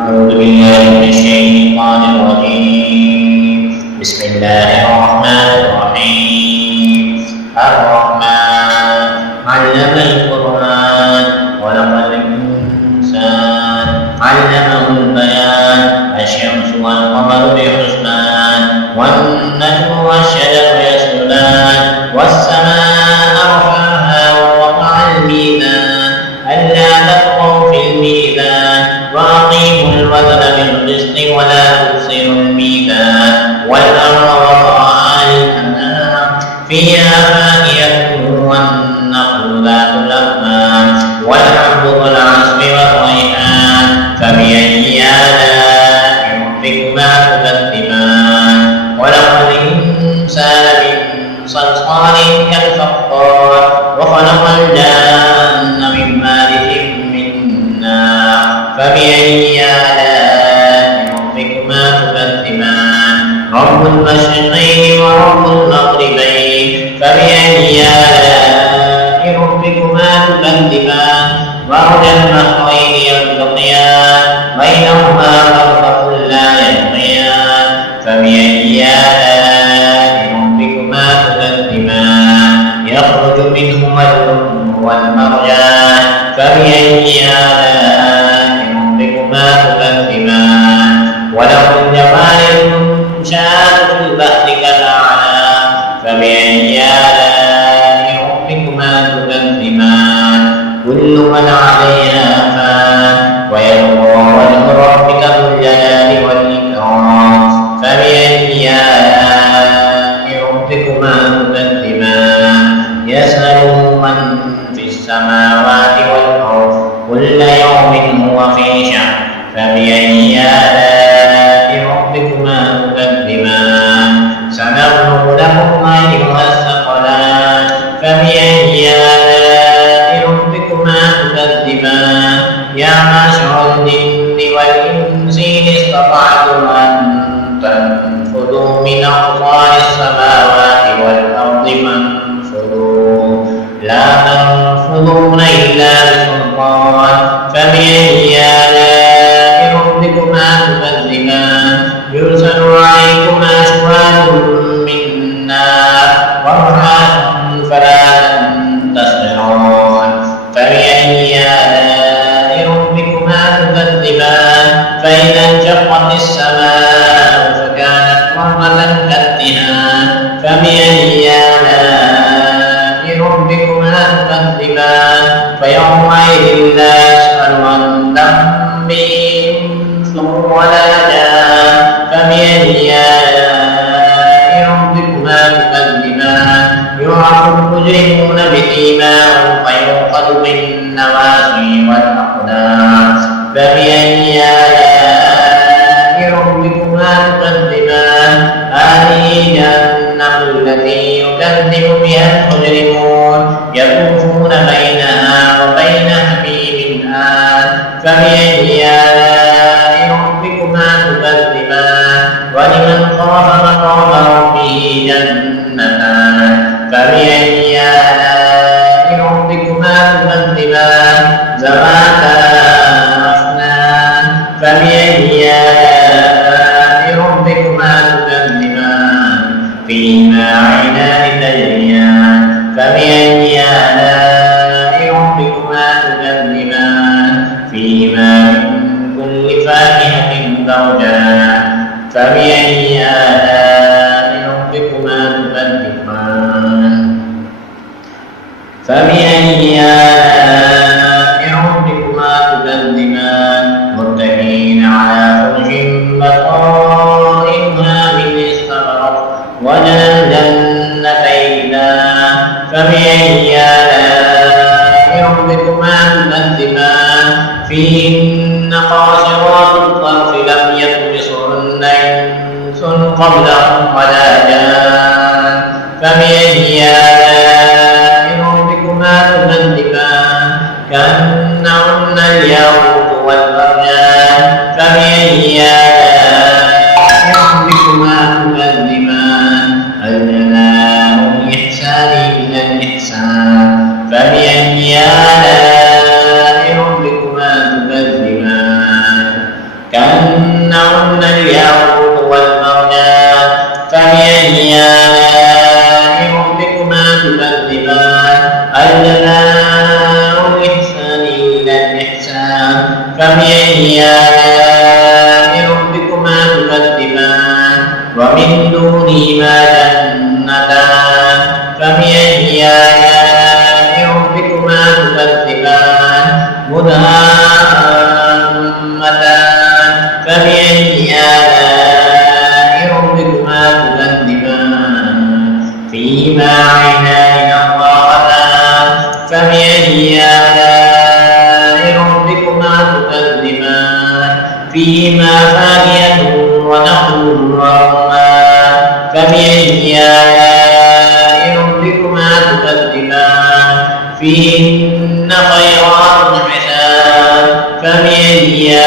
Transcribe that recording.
أعوذ بالله من الشيطان الرجيم. بسم الله الرحمن الرحيم. الرحمن علم القرآن خلق الإنسان علمه البيان. الشمس والقمر بحسبان والنجم والشجر يسجدان والسماء رفعها ووضع الميزان ألا تطغوا في الميزان وأقيموا الوزن بالقسط ولا تخسروا الميزان والأرض وضعها للأنام فيها فاكهة والنخل ذات الأكمام والحب ذو العصف والريحان فبأي آلاء ربكما تكذبان خلق الإنسان من صلصال كالفخار وخلق الجان من مارج من نار فبأي آلاء ربكما تكذبان رب المشرقين ورب المغربين فبأي آلاء ربكما تكذبان مرج البحرين يلتقيان بينهما برزخ لا يبغيان فبأي آلاء ربكما تكذبان يخرج منهما اللؤلؤ والمرجان فبأي آلاء ربكما تكذبان وله الجوار المنشآت في البحر كالأعلام فبأي آلاء ربكما تكذبان كل من عليها فان ويبقى وجه ربك ذو الجلال والإكرام فبأي آلاء ربكما تكذبان يسأله من في السماوات والأرض كل يوم هو في شأن فبأي آلاء ربكما تكذبان سنفرغ لكم أيها الثقلان فبأي آلاء ربكما تكذبان يا معشر الجن والإنس إن استطعتم أن تنفذوا من أقطار السماوات والأرض فانفذوا لا تنفذون إلا بسلطان فبأي آلاء ربكما تكذبان يرسل عليكما شواظ من نار ونحاس فلا تنتصرون فبأي آلاء ربكما تكذبان فإذا انشقت السماء فكانت وردة كالدهان فبأي آلاء ربكما تكذبان فيومئذ لا يسأل عن ذنبه إنس ولا جان فبأي آلاء ربكما تكذبان يعرف المجرمون بسيماهم فيؤخذ بالنواصي والأقدام فبأي آلاء ربكما تكذبان هذه جهنم التي يكذب بها المجرمون يطوفون بينها وبين حميم آن فبأي آلاء ربكما تكذبان ولمن خاف مقام ربه جنتان فبأي آلاء ربكما تكذبان ذواتا أفنان فبأي آلاء ربكما تكذبان فيهما عينان تجريان فبأي آلاء ربكما تكذبان فيهما من كل فاكهة زوجان فبأي آلاء ربكما تكذبان فبأي آلاء ربكما تكذبان متكئين على فرش بطائنها من استبرق وجنى الجنتين دان فبأي آلاء ربكما تكذبان فيهن قاصرات الطرف لم يطمثهن إنس قبلهم ولا جان فبأي آلاء ربكما تكذبان كأنهن الياقوت والمرجان فبأي آلاء ربكما تكذبان هل جزاء الإحسان إلا الإحسان فبأي آلاء ربكما تكذبان كأنهن الياقوت والمرجان فبأي آلاء ربكما تكذبان الجزاء الإحسان إلا الإحسان فبأي آلاء ربكما تكذبان ومن دونهما جنتان فبأي آلاء ربكما تكذبان مدهامتان فبأي آلاء ربكما تكذبان فيهما عينان نضاختان فبأي آلاء ربكما تكذبان فيهما فاكهة ونخل ورمان فبأي آلاء ربكما تكذبان فيهن خيرات حسان فبأي